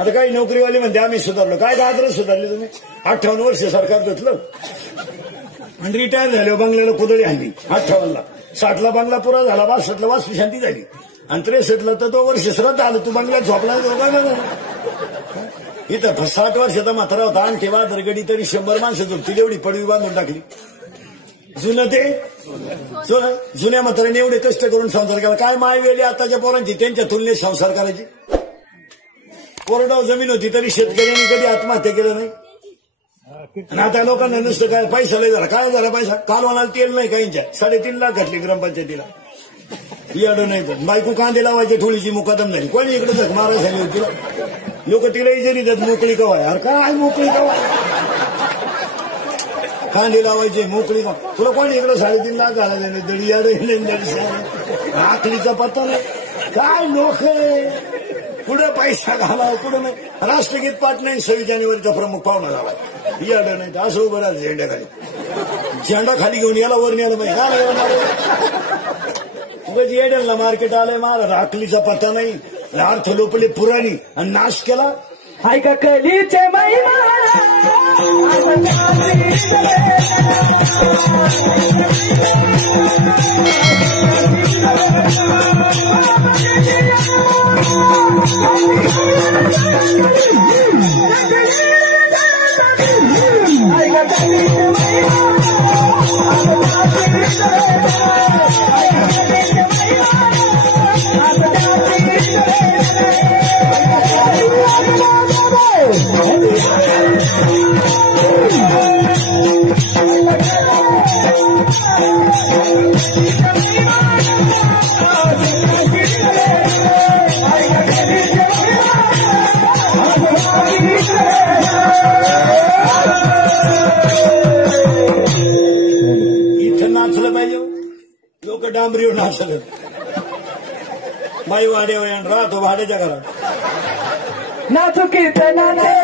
आता काही नोकरीवाले म्हणते आम्ही सुधारलो, काय दादर सुधारले तुम्ही? 58 वर्ष सरकार घेतलं आणि रिटायर झाले, बंगल्याला कुदळी आणली 58ला, 60ला बंगला पुरा झाला, 62ला वास्तू शांती झाली आणि 63ला तर 2 वर्ष श्रद्धा आलं, तू बंगल्यात झोपला. इथं 60 वर्षाचा म्हातारा होता आणि तेव्हा दरगडी तरी 100 माणसं झोपतील एवढी पडवी बांधून टाकली. जुनं ते जुन्या म्हाताऱ्याने एवढे कष्ट करून संसार केला. काय माय वेळी आताच्या पोरांची त्यांच्या तुलनेत संसार करायची. कोरडाव जमीन होती तरी शेतकऱ्यांनी कधी आत्महत्या केलं नाही. आणि आता लोकांना नुसतं काय पैसा लय झाला. काय झाला पैसा? कालवानाला तेल नाही काहींच्या 3.5 लाख घातली ग्रामपंचायतीला. याडं नाही तर बायको कांदे लावायची ठोळीची मुकादम झाली. कोणी इकडे जग मारा झाली होती. लोक तिला इजेरी देत मोकळी कवाय. अरे काय मोकळी कवा? कांदे लावायचे मोकळी का? तुला कोणी इकडे 3.5 लाख घालायला नाही. दडी याड आखलीचा पत्ता नाही. काय लोक पुढे पैसा घालावा पुढे नाही. राष्ट्रगीत पाठ नाही. 26 जानेवारीचा प्रमुख पाहुणा झाला. याड नाही तर असं उभं राहतं झेंड्याखाली. झेंडा खाली घेऊन याला वर न्यायला पाहिजे. येड्याला मार्केट आलंय मारा. आखलीचा पत्ता नाही. अर्थ लोपले पुराणी आणि नाश केला. हाय का कलीचे महिमा इथं नाचलं पाहिजे. लोक डांबरीवर नाचलं. बाई वाड्यावर राहतो भाड्याच्या घरात. नाचू कीर्तनाचे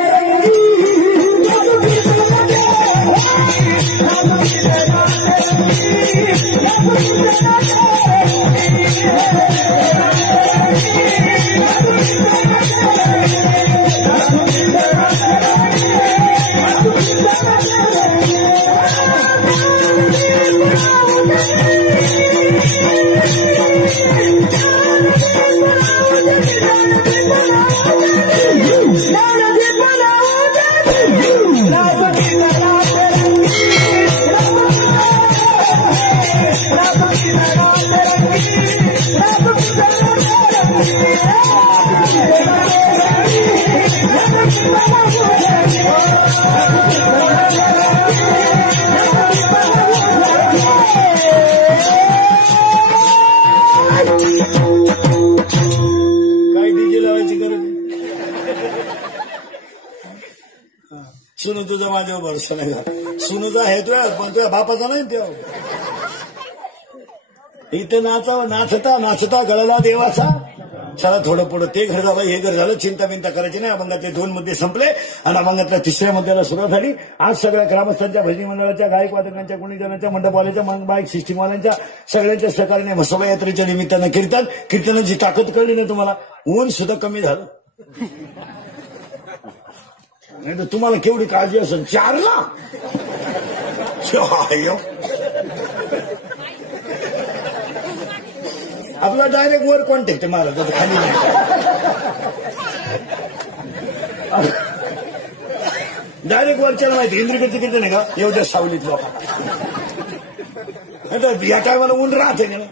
सुनू तुझा माझ्यावर भरोसा नाही का? सुनूचा आहे तुझ्या पण तुझ्या बापाचा नाही. तेव्हा इथं नाचता नाचता गळाला देवाचा. चला थोडं पुढं ते घर झालं हे घर झालं. चिंता बिंता करायची नाही. अभंगातले 2 मुद्दे संपले आणि अभंगातल्या 3ऱ्या मुद्द्याला सुरुवात झाली. आज सगळ्या ग्रामस्थांच्या भजनी मंडळाच्या गायक वादकांच्या गुणीजनांच्या मंडपवाल्याच्या बाईक सिस्टीमवाल्यांच्या सगळ्यांच्या सहकार्याने म्हसोबा यात्रेच्या निमित्तानं कीर्तनाची ताकद कळली ना तुम्हाला. ऊन सुद्धा कमी झालं. नाही तर तुम्हाला केवढी काळजी असेल. 4ला आपला डायरेक्ट वर कॉन्टॅक्ट मारत खाली नाही. डायरेक्ट वरच्याला माहिती इंद्रिकडचं किती नाही का एवढ्या सावलीत लोक. या टायमाला ऊन राहते ना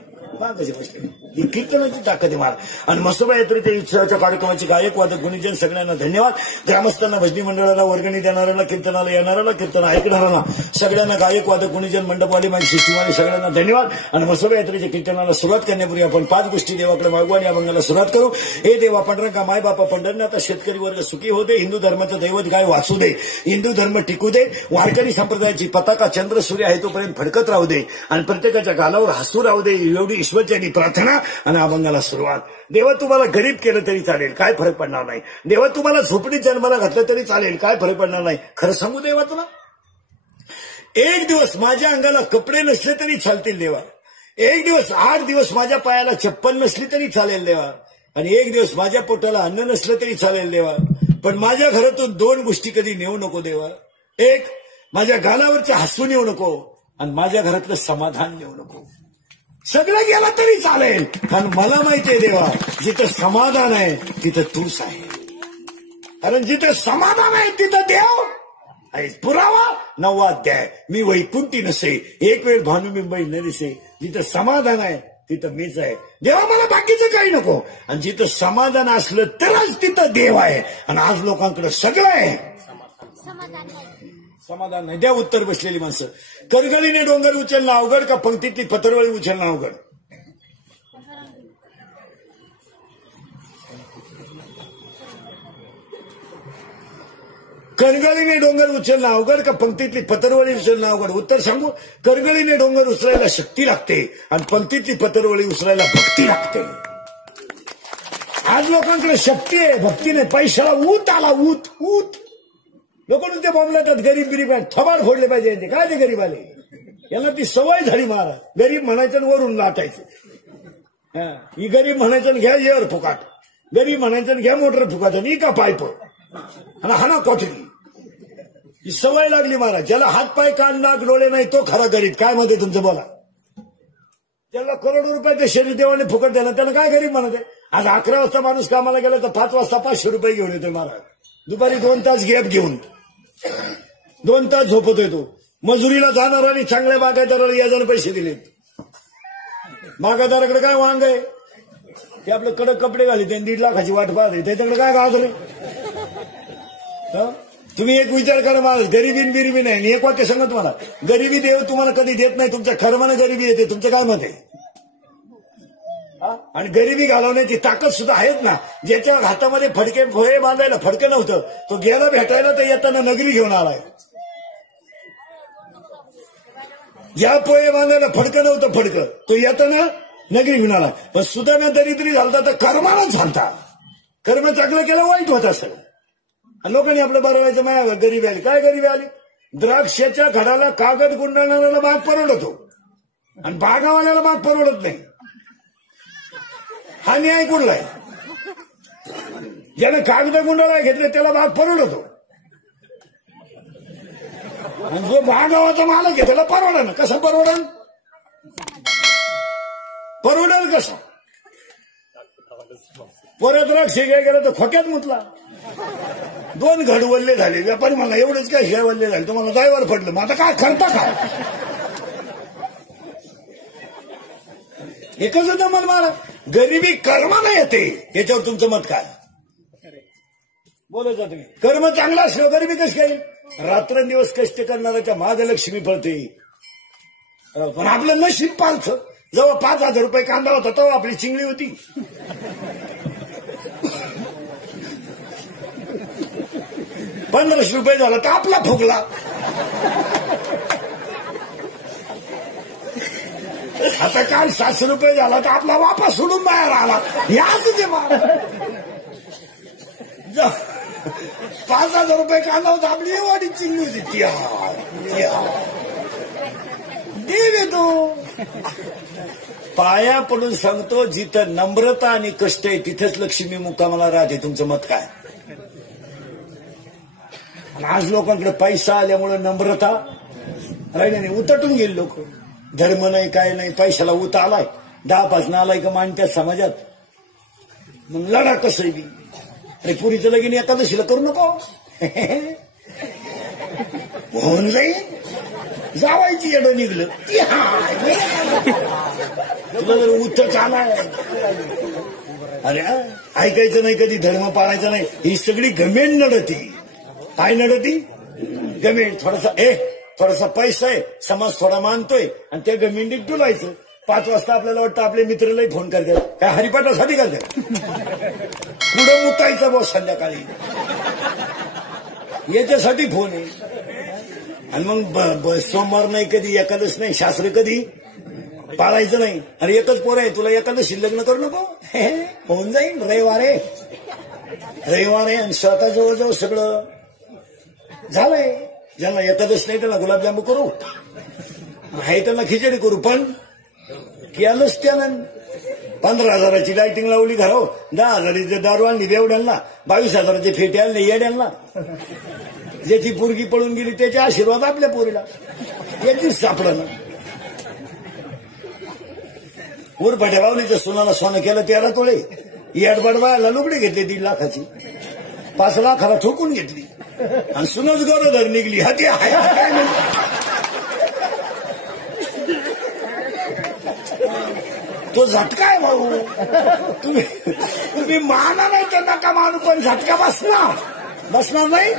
कशी गोष्ट. ही कीर्तनाची ताकद आहे मला. आणि मसोबा यात्रेच्या उत्सवाच्या कार्यक्रमाचे गायक वादक गुणीजन सगळ्यांना धन्यवाद. ग्रामस्थांना भजनी मंडळाला वर्गणी देणाऱ्याला कीर्तनाला येणाऱ्याला कीर्तन ऐकणाऱ्यांना सगळ्यांना गायक वादक गुणीजन मंडपवाले माझी सिस्टीमवाले सगळ्यांना धन्यवाद. आणि मसोबा यात्रेच्या कीर्तनाला सुरुवात करण्यापूर्वी आपण 5 गोष्टी देवाकडे मागू आणि अभंगाला सुरुवात करू. हे देवा पंढरका माय बापा पंढरनाथ शेतकरी वर्ग सुखी होऊ दे. हिंदू धर्माचं दैवत गाय वाचू दे. हिंदू धर्म टिकू दे. वारकरी संप्रदायाची पताका चंद्र सूर्य आहे तोपर्यंत फडकत राहू दे आणि प्रत्येकाच्या गालावर हसू राहू दे. एवढी ईश्वरची प्रार्थना आणि अभंगाला सुरुवात. देवा तुम्हाला गरीब केलं तरी चालेल काय फरक पडणार नाही. देवा तुम्हाला झोपडीत जन्माला घातलं तरी चालेल काय फरक पडणार नाही. खरं सांगू देवा तुला एक दिवस माझ्या अंगाला कपडे नसले तरी चालतील देवा. एक दिवस 8 दिवस माझ्या पायाला चप्पल नसली तरी चालेल देवा. आणि एक दिवस माझ्या पोटाला अन्न नसलं तरी चालेल देवा. पण माझ्या घरातून 2 गोष्टी कधी नेऊ नको देवा. एक, माझ्या गालावरचं हसू नेऊ नको आणि माझ्या घरातलं समाधान नेऊ नको. सगळं गेलं तरी चालेल, कारण मला माहितीये देवा, जिथं समाधान आहे तिथं तूच आहे. कारण जिथं समाधान आहे तिथं देव आहे. पुरावा 9वा अध्याय. मी वैकुंठी नसे, एक वेळ भानुबिंबई न दिसे. जिथं समाधान आहे तिथं मीच आहे. देवा मला बाकीचं काही नको. आणि जिथं समाधान असलं तरच तिथं देव आहे. आणि आज लोकांकडे सगळं आहे, समाधान नाही. द्या उत्तर बसलेली माणसं. करगळीने डोंगर उचलणं अवघड का पंक्तीतली पत्रवळी उचलणं अवघड? करगळीने डोंगर उचलणं अवघड का पंक्तीतली पत्रवळी उचलणं अवघड? उत्तर सांगू. करगळीने डोंगर उचलायला शक्ती लागते आणि पंक्तीतली पत्रवळी उचलायला भक्ती लागते. आज लोकांकडे शक्ती आहे, भक्ती नाही. पैशाला ऊत आला, ऊत ऊत. लोक नुसते बोंबलतात गरीब गरीब आहे, थबाड फोडले पाहिजे. ते काय ते गरीब आले, यांना ती सवय झाली महाराज. गरीब म्हणायचं वरून लाटायचं. ही गरीब म्हणायचं घ्या एअर फुकाट, गरीब म्हणायचं घ्या मोटर फुकाट, आणि का पायप आणि हाना कोठडी. ही सवय लागली महाराज. ज्याला हात पाय कान नाक डोळे नाही तो खरा गरीब. काय मध्ये तुमचं बोला. त्याला करोडो रुपयाचं शरीर देवाने फुकट द्यायला, त्याला काय गरीब म्हणत आहे? आज 11 वाजता माणूस कामाला गेला तर 5 वाजता 500 रुपये घेऊन येतोय महाराज. दुपारी 2 तास गॅप घेऊन 2 तास झोपतोय तो. मजुरीला जाणार आणि चांगल्या बागायतदाराला याजाने पैसे दिलेत. बागायतदाराकडे काय वांग आहे? ते आपले कडक कपडे घाले, ते 1.5 लाखाची वाट पाहते. त्याच्याकडे काय गाजर? तुम्ही एक विचार करा महाराज, गरिबी बिरिबी नाही. एक वाक्य सांगत मला, गरिबी देव तुम्हाला कधी देत नाही, तुमच्या खरमानं गरिबी येते. तुमचं काय मत आहे? आणि गरिबी घालवण्याची ताकद सुद्धा आहेत ना. ज्याच्या हातामध्ये फडके पोहे बांधायला फडकं नव्हतं, तो गेला भेटायला तर येताना नगरी घेऊन आलाय. ज्या पोहे बांधायला फडकं नव्हतं फडकं, तो येताना नगरी घेऊन आला. पण सुद्धा दरिद्री झालता तर कर्मानच झालता. कर्म चांगलं केलं वाईट होत असं. लोकांनी आपलं बरवायचं माया गरीबी आली. काय गरीबी आली? द्राक्षाच्या घडाला कागद गुंडाळणाऱ्याला बाग परवडतो आणि बागावाल्याला बाग परवडत नाही. हा न्याय कुठलाय? ज्याने कागद गुंडाळा घेतले त्याला बाग परवडतो आणि जो बागावाचा मालक आहे त्याला परवडा. कसं परवडल? परवडेल कसं? परत द्राक्ष घ्या गेलं तर खोक्यात मुतला. 2 घड वल्ले झाले. व्यापारी मला एवढेच काय शिवाय वल्ले झाले, तुम्हाला ड्रायव्हर पडलं. मग आता काय करता काय? एकच होतं मन मारा. गरिबी कर्मानं येते. याच्यावर तुमचं मत काय? बोलत जा तुम्ही. कर्म चांगलं असलं गरिबी कशी काही? रात्रंदिवस कष्ट करणाऱ्याच्या महालक्ष्मी पळते. पण आपलं नशीब पालचं. जेव्हा 5,000 रुपये कांदा होता तेव्हा आपली चिंगळी होती. ₹1500 झाला तर आपला फुगला. आता काल 700 रुपये झाला तर आपला वापस सोडून बाहेर आला. याच ते मार. 5,000 रुपये कांदा होता, आपली एवढी चिंगली होती. देव येतो. पाया पडून सांगतो, जिथं नम्रता आणि कष्ट आहे तिथेच लक्ष्मी मुक्कामाला राहते. तुमचं मत काय? आज लोकांकडे पैसा आल्यामुळे नम्रता राहिली नाही. उतटून गेले लोक. धर्म नाही काय नाही, पैशाला उत आलाय. 10-5 आलाय का मानत्यात समाजात. मग लढा कसं बी. अरे पुरीचं लगीन एकादशीला करू नको. होऊन जाईल. जावायची येडं निघलं. तुला जर उतच आलाय. अरे ऐकायचं नाही, कधी धर्म पाळायचा नाही. ही सगळी घमेंड नडती. काय नडती? गमेंड. थोडासा पैसा आहे, समाज थोडा मानतोय आणि त्या गमेंडीत डुलायचं. 5 वाजता आपल्याला वाटतं आपले मित्रलाही फोन करतात. काय हरिपाठासाठी करतात? पुढं मुतायचं बॉस संध्याकाळी. याच्यासाठी फोन आहे. आणि मग सोमवार नाही, कधी एकादश नाही, शास्त्र कधी पाळायचं नाही. आणि एकच पोर आहे, तुला एकादशी लग्न करू नको. होऊन जाईल. रविवार आहे आणि स्वतः जवळजवळ सगळं झालंय. ज्यांना एकादश नाही त्यांना गुलाबजामू करू, आहे त्यांना खिचडी करू. पण केलंच त्यानं 15,000ची लाइटिंग लावली घराव, 10,000चे दारू आणली बेवड्यांना, 22,000चे फेटे आणले येड्यांना. ज्याची पोरगी पळून गेली त्याचे आशीर्वाद आपल्या पोरीला, याचीच सापडलं. उरफाट्या बावलीचं सोनाला सोनं केलं 13 तोळे, येडबड बायला लुगडी घेतली 1.5 लाखाची, 5 लाखाला ठोकून घेतली आणि सुनच गरोदर निघली. हाती तो झटका आहे भाऊ. तुम्ही माना नाही तर नका मानू, पण झटका बसणार नाही.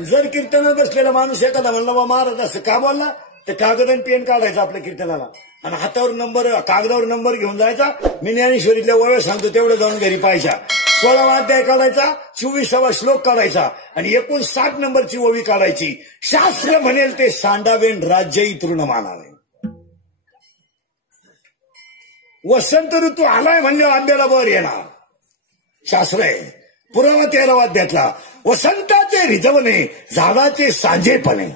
जर कीर्तनात बसलेला माणूस एखादा म्हणला बा महाराज असं का बोलला, तर कागद आणि पेन काढायचा आपल्या कीर्तनाला आणि हातावर नंबर, कागदावर नंबर घेऊन जायचा. मी ज्ञानेश्वरीतल्या ओव्या सांगतो तेवढं जाऊन घरी पाहायच्या. 16वा अध्याय काढायचा, 24वा श्लोक काढायचा आणि 59 नंबरची ओवी काढायची. शास्त्र म्हणेल ते सांडावेन राज्यही तृण मानावे. वसंत ऋतू आलाय म्हणले आंब्याला बर येणार, शास्त्र आहे. पुरावा 13वा अध्यायातला वसंताचे रिजवणे झाडाचे सांजेपणे.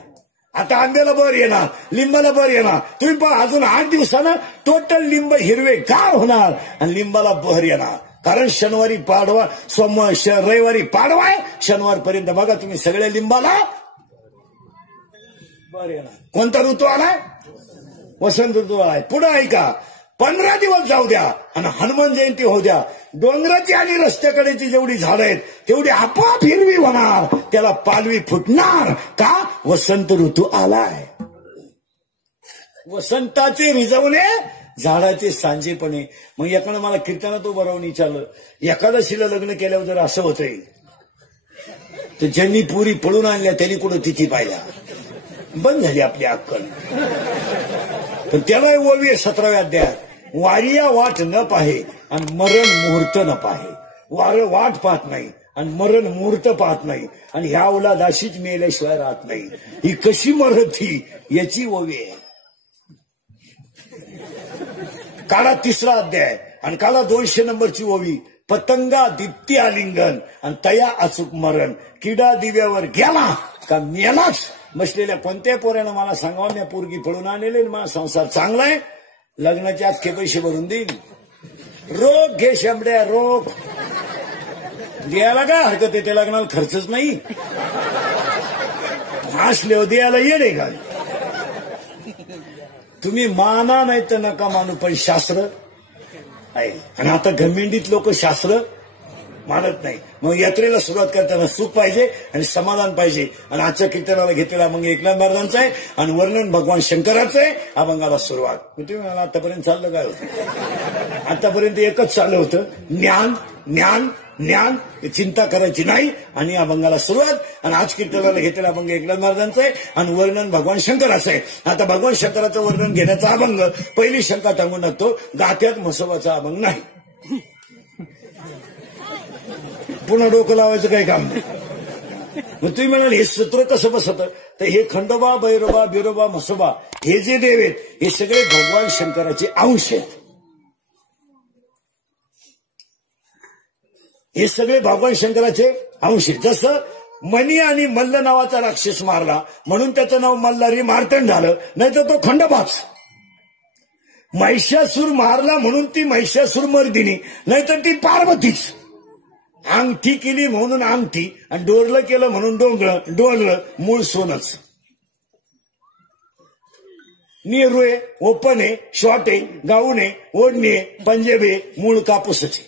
आता आंब्याला बर येणार, लिंबाला बर येणार. तुम्ही पहा अजून 8 दिवसानं टोटल लिंब हिरवे गार होणार आणि लिंबाला बहर येणार. कारण शनिवारी पाडवा, रविवारी पाडवा आहे, शनिवारपर्यंत बघा तुम्ही सगळ्या लिंबाला बर येणार. कोणता ऋतू आलाय? वसंत ऋतू आलाय. पुढे ऐका, 15 दिवस जाऊ द्या आणि हनुमान जयंती होऊ द्या. डोंगराची आणि रस्त्याकडेची जेवढी झाडं आहेत तेवढी आपोआप हिरवी होणार, त्याला पालवी फुटणार. का? वसंत ऋतू आलाय. वसंताचे रिजवणे झाडाचे सांजेपणे. मग एकानं मला कीर्तनात उभं राहून विचारलं, एकादशीला लग्न केल्यावर जर असं होतंय तर ज्यांनी पुरी पळून आणल्या त्यांनी कुठं तिथी पाहिल्या, बंद झाली आपली अक्कल. पण त्याला ओवी 17व्या अध्यायात, वारिया वाट न पाहे आणि मरण मुहूर्त न पाहे. वार वाट पाहत नाही आणि मरण मुहूर्त पाहत नाही आणि ह्या उलादाशीच मेल्याशिवाय राहत नाही. ही कशी मरत ही याची ओवी आहे. काळा 3रा अध्याय आणि काळा 200 नंबरची ओवी. पतंगा दीप्ती आलिंगन आणि तया अचूक मरण. किडा दिव्यावर गेला का मेलाच. बसलेल्या कोणत्या पोऱ्यानं मला सांगावं, मी पोरगी पळून आणले, मला संसार चांगला आहे, लग्नाचे अख्खे पैसे भरून देईल. रोग घे शंभड्या, रोग द्यायला काय हरकत आहे, त्या लग्नाला खर्चच नाही. हसले द्यायला येडे का? तुम्ही माना नाही तर नका मानू, पण शास्त्र आहे. आणि आता घमेंडीत लोक शास्त्र मानत नाही. मग यात्रेला सुरुवात करताना सुख पाहिजे आणि समाधान पाहिजे. आणि आजच्या कीर्तनाला घेतलेला अभंग एकनाथ महाराजांचा आहे आणि वर्णन भगवान शंकराचं आहे. अभंगाला सुरुवात. तुम्ही मला आतापर्यंत चाललं काय होतं? आतापर्यंत एकच चाललं होतं, ज्ञान ज्ञान ज्ञान, चिंता करायची नाही. आणि अभंगाला सुरुवात. आणि आज कीर्तनाला घेतलेला अभंग एकनाथ महाराजांचा आहे आणि वर्णन भगवान शंकराचं आहे. आता भगवान शंकराचं वर्णन घेण्याचा अभंग पहिली शंका टाकून टाकतो, गात्यात म्हसोबाचा अभंग नाही. पुन्हा डोकं लावायचं काही काम नाही. मग तुम्ही म्हणाल हे सूत्र कसं बसत, तर हे खंडोबा, भैरोबा, बिरोबा, म्हसोबा हे जे देव आहेत हे सगळे भगवान शंकराचे अंश आहेत. हे सगळे भगवान शंकराचे अंश आहेत. जसं मनी आणि मल्ल नावाचा राक्षस मारला म्हणून त्याचं नाव मल्हारी मार्तंड झालं, नाही तर तो खंडोबाच. महिषासूर मारला म्हणून ती महिषासूर मर्दिनी, नाहीतर ती पार्वतीच. अंगठी केली म्हणून अंगठी आणि डोरलं केलं म्हणून डोरलं मूळ सोनच. नेरुळे, ओपने, शॉटे, गाऊने, ओढणे, पंजाबे मूळ कापूसच.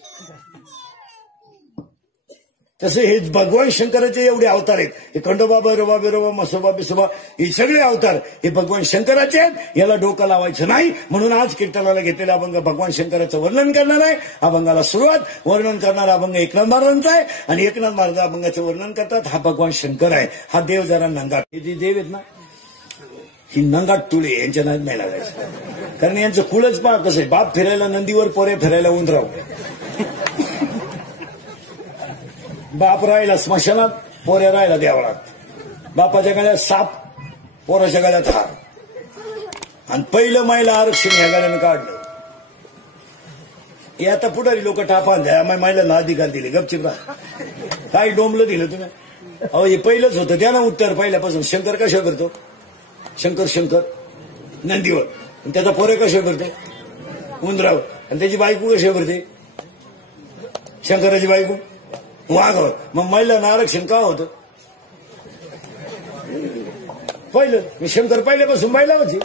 तसे हे भगवान शंकराचे एवढे अवतार आहेत. हे खंडोबा, भैरोबा, बिरोबा, म्हसोबा, बिसोबा हे सगळे अवतार हे भगवान शंकराचे आहेत. याला डोकं लावायचं नाही. म्हणून आज कीर्तनाला घेतलेला अभंग भगवान शंकराचं वर्णन करणार आहे. अभंगाला सुरुवात. वर्णन करणारा अभंग एकनाथ महाराजांचा आहे आणि एकनाथ महाराज अभंगाचं वर्णन करतात. हा भगवान शंकर आहे. हा देव जरा नंगाट. हे जे देव आहेत ना, ही नंगाट तुळे यांच्या नाद नाही लागायचं. कारण यांचं कुळच पहा कसं आहे. बाप फिरायला नंदीवर, पोरे फिरायला उंदराव. बाप राहिला स्मशानात, पोऱ्या राहिला देवळात. बापाच्या गळ्यात साप, पोराच्या गळ्यात हार. आणि पहिलं महिला आरक्षण ह्या गाड्यानं काढलं. हे आता पुढारी लोक टापान द्या, महिलांना अधिकार दिले. गपचिप राहा. काय डोंबलं दिलं तुम्ही? अहो हे पहिलंच होतं. त्यानं उत्तर पहिल्यापासून. शंकर कशा करतो? शंकर नंदीवर. त्याचा पोरे कशा करतो? उंदराव. आणि त्याची बायको कशी भरते? शंकराची बायको वाघ. मग महिलांना आरक्षण का होतं? पहिलं मी शंकर पहिल्यापासून महिला होती.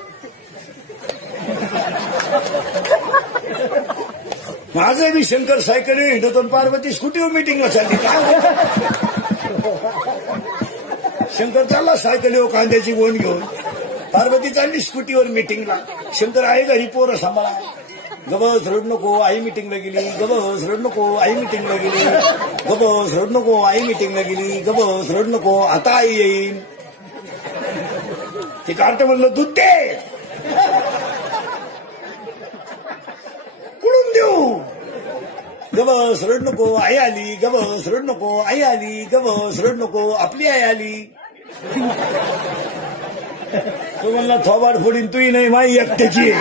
माझं मी शंकर सायकल हिंडतो पार्वती स्कूटीवर मिटिंगला चालली. काय शंकर चालला सायकलीवर कांद्याची गोण घेऊन, पार्वती चालली स्कूटीवर मिटिंगला. शंकर आहे घरी पोरं सांभाळा. गबस रड नको आई मिटिंगला गेली, गबस रड नको आई मिटिंगला गेली, गबस रड नको आई मिटिंगला गेली, गबस रड नको आता आई येईन. ते कार्ट म्हणलं दूध दे, कुठून देऊ? गबस रड नको आई आली, गबस रड नको आई आली, गबस रड नको आपली आई आली. तो म्हणला थोबाड फोडीन तुही नाही माई एकट्याची.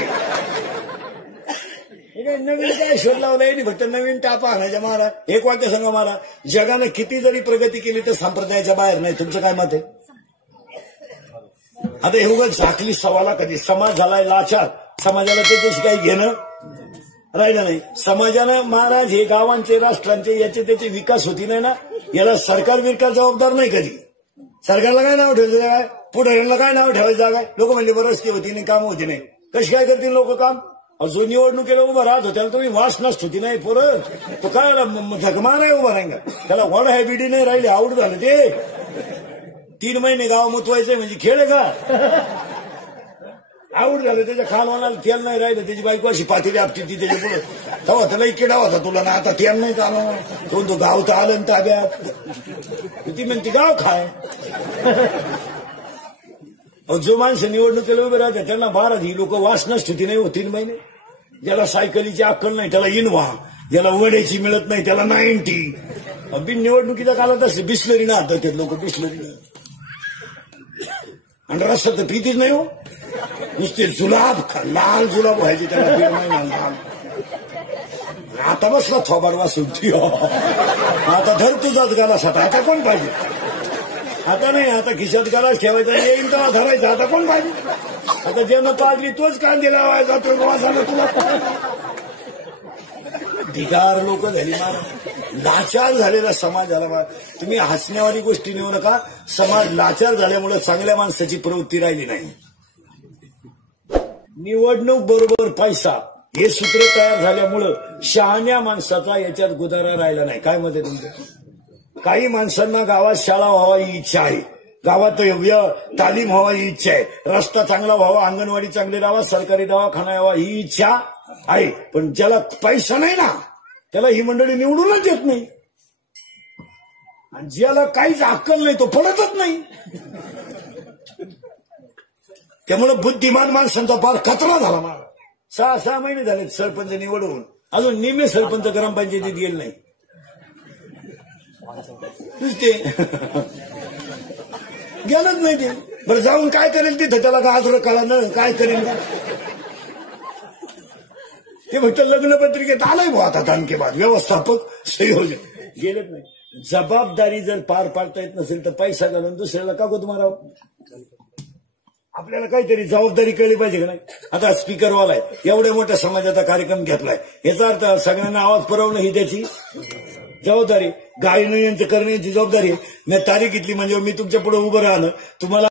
नवीन काय शोध लावला नाही, फक्त नवीन टापा आणायच्या महाराज. एक वाक्य सांगा महाराज, जगानं किती जरी प्रगती केली तर संप्रदायाच्या बाहेर नाही. तुमचं काय मत आहे? आता हे उगाच झाकली सवाला कधी. समाज झालाय लाचार, समाजाला त्याच्याशी काही घेणं राहिलं नाही. समाजानं महाराज हे गावांचे राष्ट्रांचे याचे त्याचे विकास होती नाही ना, याला सरकार बिरकार जबाबदार नाही कधी. सरकारला काय नाव ठेवायचं काय, पुढाऱ्यांना काय नाव ठेवायचं काय. लोक म्हणजे रस्ते होती नाही, काम होती नाही. कशी काय करतील लोक काम? जो निवडणुकीला उभं राहत होत्याला तुम्ही वास नसत होती नाही पोरं, तो काय झकमा नाही उभा राहील. त्याला वड हॅबिटी नाही राहिली, आऊट झालं ते. 3 महिने गाव मुतवायचे म्हणजे खेळ आहे का? आऊट झालं, त्याच्या खालवानाला तेल नाही राहिलं, त्याची बायको अशी पातेली आपटी ती त्याच्या पुढे. तेव्हा त्याला किडा होता तुला ना, आता तेल नाही चालवणार. तो गाव तर आलं ताब्यात. ती म्हणते गाव खाय. जो माणसं निवडणुकीला उभे राहतात त्यांना बारा ही लोक वास नसते नाही हो 3 महिने. ज्याला सायकलीची अक्कल नाही त्याला इनवा, ज्याला वड्याची मिळत नाही त्याला 90. बिन निवडणुकीच्या काळात असते बिस्लरी ना हातात लोक, बिस्लरी. आणि रस्ता तर पितीच नाही हो, नुसते जुलाब, लाल जुलाब व्हायचे त्याला 1.5 महिना लाल. आता बसला थोबाड वासून. आता धर तुझाच गाला साठा. आता कोण पाहिजे? आता नाही, आता खिशात गालाच ठेवायचा, येईन तेव्हा धरायचा. आता कोण पाहिजे? आता ज्यानं पाजली तोच कांदे लावायचा, तो वासाला तुला. ढिगार लोक झाली महाराज, लाचार झालेला समाज झाला. तुम्ही हसण्यावारी गोष्टी नेऊ नका. समाज लाचार झाल्यामुळे चांगल्या माणसाची प्रवृत्ती राहिली नाही. निवडणूक बरोबर पैसा हे सूत्र तयार झाल्यामुळं शहाण्या माणसाचा याच्यात गुदारा राहिला नाही. काय मत आहे तुमचं? काही माणसांना गावात शाळा व्हावा ही इच्छा आहे, गावात तालीम व्हावा ही इच्छा आहे, रस्ता चांगला व्हावा, अंगणवाडी चांगली राहावा, सरकारी दवाखाना यावा ही इच्छा आहे. पण ज्याला पैसा नाही ना त्याला ही मंडळी निवडूनच देत नाही. आणि ज्याला काहीच अक्कल नाही तो पडतच नाही. त्यामुळे बुद्धिमान माणसांचा फार कचरा झाला. मला 6 महिने झाले सरपंच निवडून, अजून निम्मे सरपंच ग्रामपंचायतीत गेले नाही. नुसते गेलंच नाही ते. बरं जाऊन काय करेल तिथं? त्याला गाजर कळा न काय करेल ते? फक्त लग्नपत्रिकेत आलंय भाऊ आता तालुकेबाद व्यवस्थापक संयोजन गेलेच नाही. जबाबदारी जर पार पाडता येत नसेल तर पैसा घालून दुसऱ्याला का गोद मारावं? आपल्याला काहीतरी जबाबदारी कळली पाहिजे का नाही? आता स्पीकरवाला आहे, एवढ्या मोठ्या समाजाचा कार्यक्रम घेतलाय, याचा अर्थ सगळ्यांना आवाज पुरवणं ही त्याची जबाबदारी. गायनं यांचं करण्याची जबाबदारी. मी तारीख घेतली म्हणजे मी तुमच्या पुढे उभं राहणं, तुम्हाला